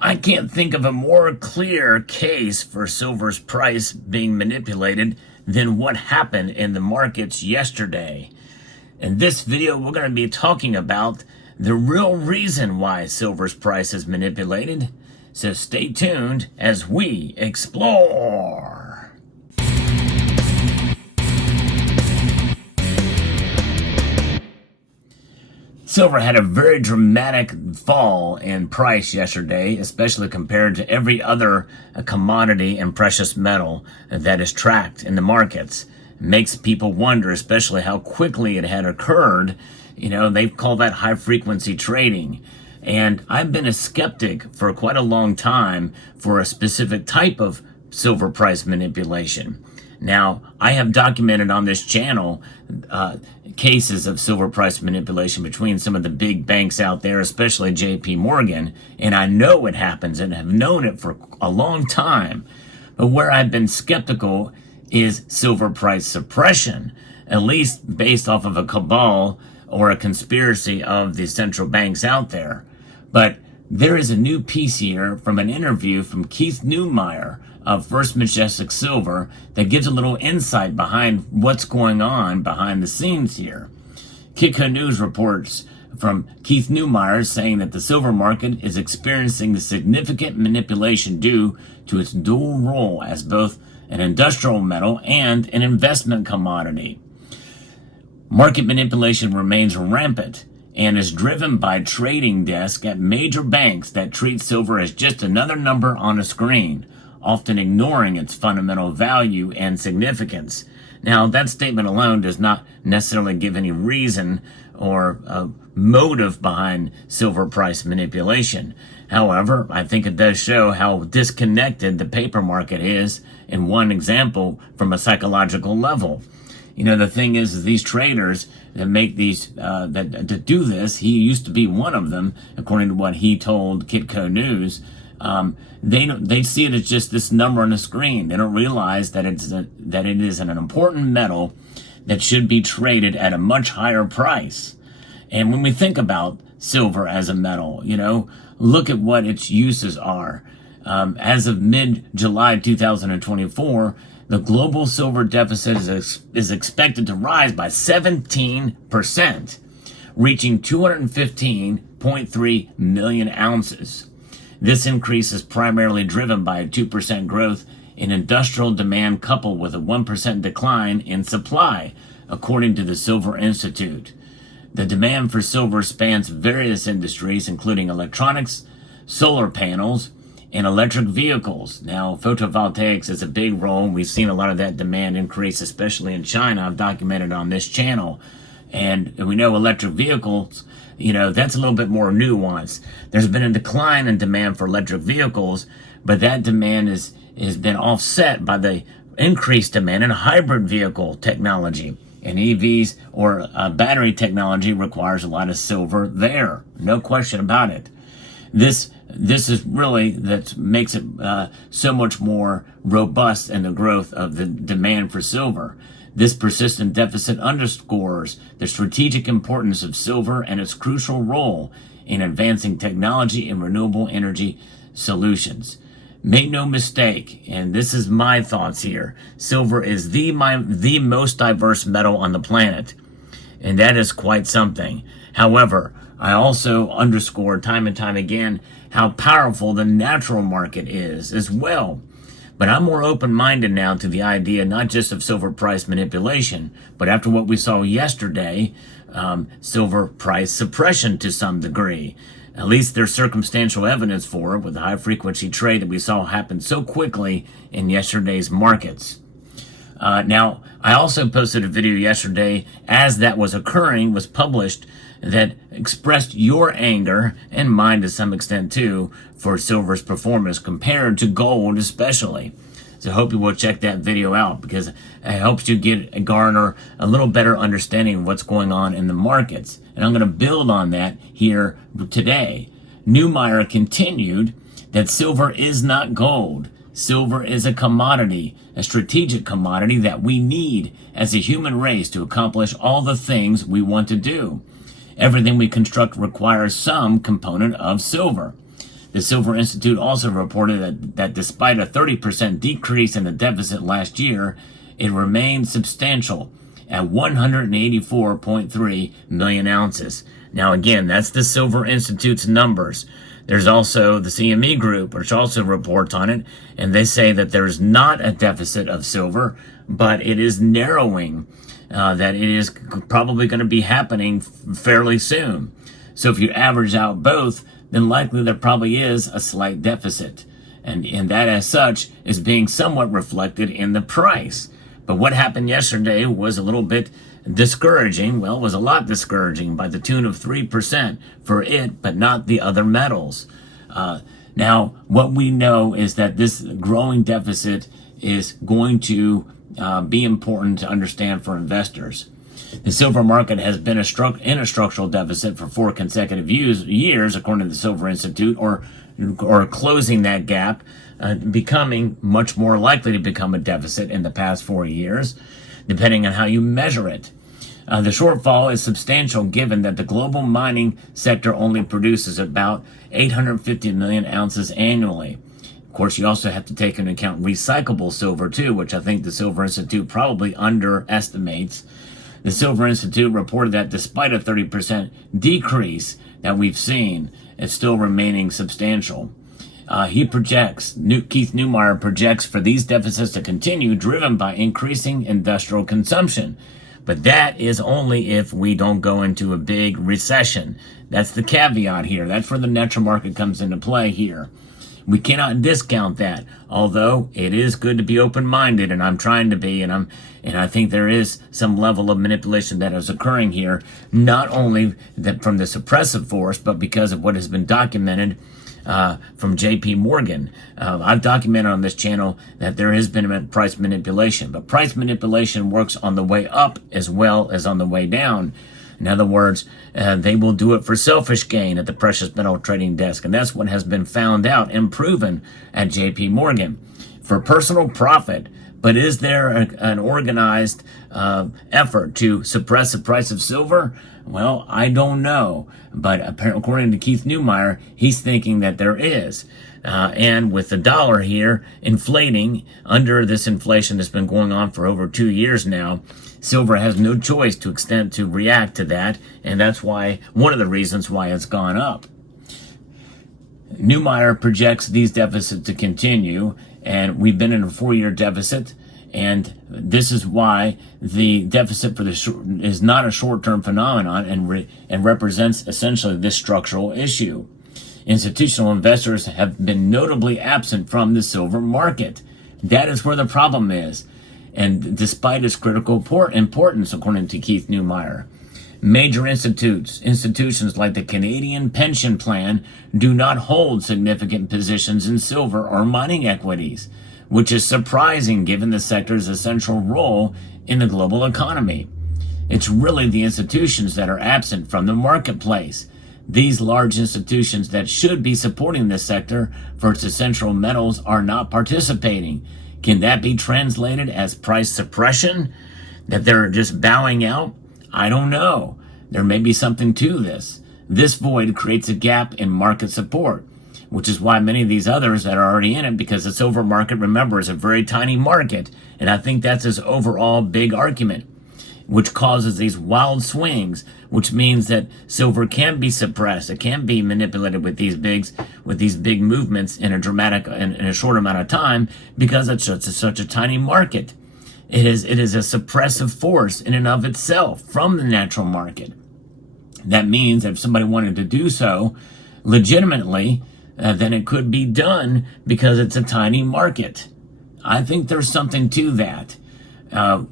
I can't think of a more clear case for silver's price being manipulated than what happened in the markets yesterday. In this video, we're going to be talking about the real reason why silver's price is manipulated. So stay tuned as we explore. Silver had a very dramatic fall in price yesterday, especially compared to every other commodity and precious metal that is tracked in the markets. It makes people wonder, especially how quickly it had occurred. You know, they call that high frequency trading. And I've been a skeptic for quite a long time for a specific type of silver price manipulation. Now, I have documented on this channel cases of silver price manipulation between some of the big banks out there, especially JP Morgan, and I know it happens and have known it for a long time. But where I've been skeptical is silver price suppression, at least based off of a cabal or a conspiracy of the central banks out there. But there is a new piece here from an interview from Keith Neumeyer of First Majestic Silver that gives a little insight behind what's going on behind the scenes here. Kitco News reports from Keith Neumeyer saying that the silver market is experiencing significant manipulation due to its dual role as both an industrial metal and an investment commodity. Market manipulation remains rampant and is driven by trading desks at major banks that treat silver as just another number on a screen, often ignoring its fundamental value and significance. Now, that statement alone does not necessarily give any reason or motive behind silver price manipulation. However, I think it does show how disconnected the paper market is in one example from a psychological level. You know, the thing is these traders that make these, that do this, he used to be one of them, according to what he told Kitco News. They see it as just this number on the screen. They don't realize that it is an important metal that should be traded at a much higher price. And when we think about silver as a metal, you know, look at what its uses are. As of mid-July 2024, the global silver deficit is expected to rise by 17%, reaching 215.3 million ounces. This increase is primarily driven by a 2% growth in industrial demand coupled with a 1% decline in supply, according to the Silver Institute. The demand for silver spans various industries, including electronics, solar panels, and electric vehicles. Now, photovoltaics is a big role. We've seen a lot of that demand increase, especially in China. I've documented on this channel. And we know electric vehicles, you know, that's a little bit more nuanced. There's been a decline in demand for electric vehicles, but that demand has been offset by the increased demand in hybrid vehicle technology. And EVs or battery technology requires a lot of silver there. No question about it. This is really that makes it so much more robust in the growth of the demand for silver. This persistent deficit underscores the strategic importance of silver and its crucial role in advancing technology and renewable energy solutions. Make no mistake, and this is my thoughts here, silver is the most diverse metal on the planet, and that is quite something. However, I also underscore time and time again how powerful the natural market is as well. But I'm more open-minded now to the idea not just of silver price manipulation, but after what we saw yesterday, silver price suppression to some degree. At least there's circumstantial evidence for it with the high-frequency trade that we saw happen so quickly in yesterday's markets. Now, I also posted a video yesterday as that was occurring, was published, that expressed your anger, and mine to some extent too, for silver's performance compared to gold especially. So I hope you will check that video out because it helps you garner a little better understanding of what's going on in the markets. And I'm going to build on that here today. Neumeyer continued that silver is not gold. Silver is a commodity, a strategic commodity that we need as a human race to accomplish all the things we want to do. Everything we construct requires some component of silver. The Silver Institute also reported that despite a 30% decrease in the deficit last year, it remained substantial at 184.3 million ounces. Now again, that's the Silver Institute's numbers. There's also the CME Group, which also reports on it, and they say that there's not a deficit of silver, but it is narrowing, that it is probably going to be happening fairly soon. So if you average out both, then likely there probably is a slight deficit. And that as such is being somewhat reflected in the price. But what happened yesterday was a little bit discouraging. Well, it was a lot discouraging, by the tune of 3% for it, but not the other metals. Now, what we know is that this growing deficit is going to be important to understand for investors. The silver market has been in a structural deficit for 4 consecutive years, according to the Silver Institute, or closing that gap, becoming much more likely to become a deficit in the past 4 years, depending on how you measure it. The shortfall is substantial given that the global mining sector only produces about 850 million ounces annually. Of course, you also have to take into account recyclable silver too, which I think the Silver Institute probably underestimates. The Silver Institute reported that despite a 30% decrease that we've seen, it's still remaining substantial. Keith Neumeyer projects for these deficits to continue, driven by increasing industrial consumption. But that is only if we don't go into a big recession. That's the caveat here. That's where the natural market comes into play here. We cannot discount that, although it is good to be open-minded, and I'm trying to be, and I think there is some level of manipulation that is occurring here, not only from the suppressive force, but because of what has been documented from J.P. Morgan. I've documented on this channel that there has been price manipulation, but price manipulation works on the way up as well as on the way down. In other words, they will do it for selfish gain at the precious metal trading desk, and that's what has been found out and proven at J.P. Morgan. For personal profit, but is there an organized effort to suppress the price of silver? Well, I don't know, but according to Keith Neumeyer, he's thinking that there is. And with the dollar here inflating under this inflation that's been going on for over 2 years now, silver has no choice to react to that, and that's why one of the reasons why it's gone up. Neumeyer projects these deficits to continue, and we've been in a 4-year deficit, and this is why the deficit for is not a short-term phenomenon and represents essentially this structural issue. Institutional investors have been notably absent from the silver market. That is where the problem is. And despite its critical importance, according to Keith Neumeyer, major institutions like the Canadian Pension Plan do not hold significant positions in silver or mining equities, which is surprising given the sector's essential role in the global economy. It's really the institutions that are absent from the marketplace. These large institutions that should be supporting this sector for its essential metals are not participating. Can that be translated as price suppression? That they're just bowing out? I don't know. There may be something to this. This void creates a gap in market support, which is why many of these others that are already in it, because the silver market, remember, is a very tiny market. And I think that's his overall big argument, which causes these wild swings, which means that silver can be suppressed. It can be manipulated with these big movements in a short amount of time, because it's such a tiny market. It is a suppressive force in and of itself from the natural market. That means that if somebody wanted to do so legitimately, then it could be done because it's a tiny market. I think there's something to that.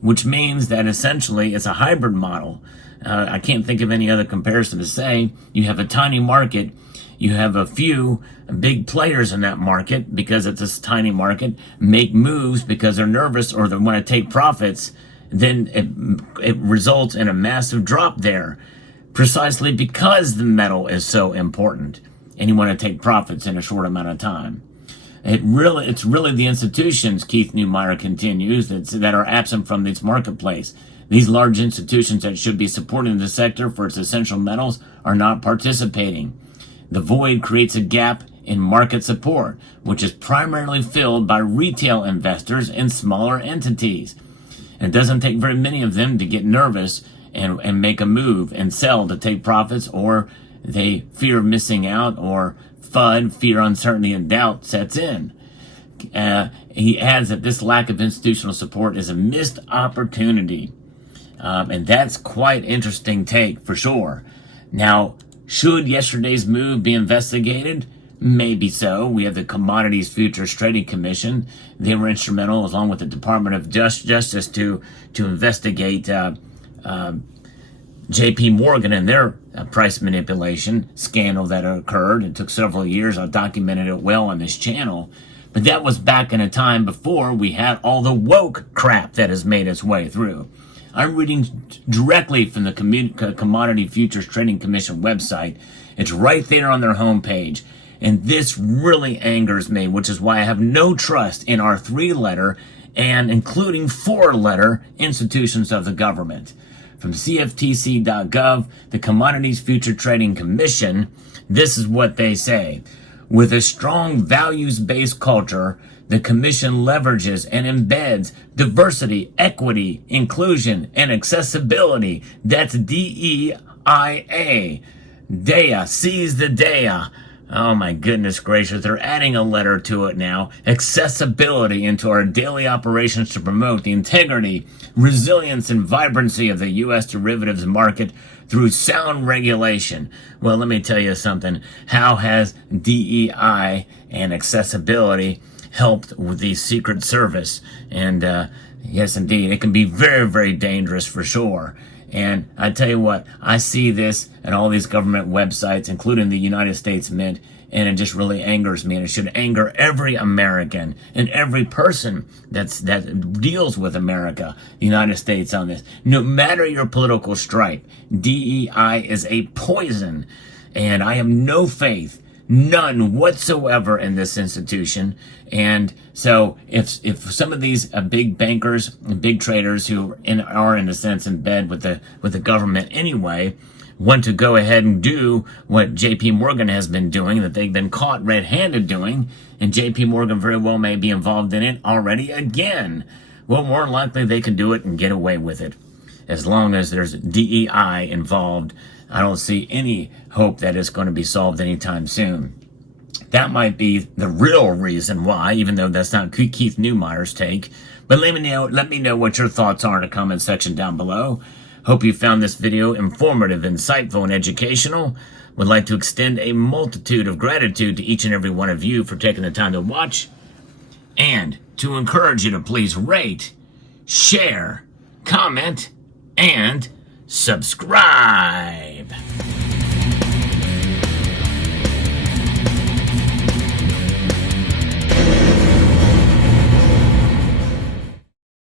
Which means that essentially it's a hybrid model. I can't think of any other comparison to say. You have a tiny market, you have a few big players in that market because it's a tiny market, make moves because they're nervous or they want to take profits, then it results in a massive drop there, precisely because the metal is so important and you want to take profits in a short amount of time. It's really the institutions, Keith Neumeyer continues, that are absent from this marketplace. These large institutions that should be supporting the sector for its essential metals are not participating. The void creates a gap in market support, which is primarily filled by retail investors and smaller entities. And it doesn't take very many of them to get nervous and make a move and sell to take profits, or they fear missing out, or FUD, fear, uncertainty, and doubt sets in. He adds that this lack of institutional support is a missed opportunity. And that's quite interesting take for sure. Now, should yesterday's move be investigated? Maybe so. We have the Commodities Futures Trading Commission. They were instrumental, along with the Department of Justice, to investigate J.P. Morgan and their price manipulation scandal that occurred. It took several years. I documented it well on this channel. But that was back in a time before we had all the woke crap that has made its way through. I'm reading directly from the Commodity Futures Trading Commission website. It's right there on their homepage. And this really angers me, which is why I have no trust in our 3-letter and including 4-letter institutions of the government. From CFTC.gov, the Commodities Future Trading Commission, this is what they say. With a strong values-based culture, the Commission leverages and embeds diversity, equity, inclusion, and accessibility. That's DEIA. DEA, seize the DEA. Oh my goodness gracious, they're adding a letter to it now. Accessibility into our daily operations to promote the integrity, resilience, and vibrancy of the U.S. derivatives market through sound regulation. Well, let me tell you something. How has DEI and accessibility helped with the Secret Service? And yes, indeed, it can be very, very dangerous for sure. And I tell you what, I see this at all these government websites, including the United States Mint, and it just really angers me. And it should anger every American and every person that deals with America, the United States, on this. No matter your political stripe, DEI is a poison, and I have no faith, none whatsoever, in this institution. And so if some of these big bankers and big traders who are in a sense in bed with the government anyway, want to go ahead and do what J.P. Morgan has been doing, that they've been caught red-handed doing, and J.P. Morgan very well may be involved in it already again, well, more than likely they can do it and get away with it. As long as there's DEI involved, I don't see any hope that it's going to be solved anytime soon. That might be the real reason why, even though that's not Keith Neumeyer's take. But let me know what your thoughts are in the comment section down below. Hope you found this video informative, insightful, and educational. Would like to extend a multitude of gratitude to each and every one of you for taking the time to watch, and to encourage you to please rate, share, comment, and subscribe.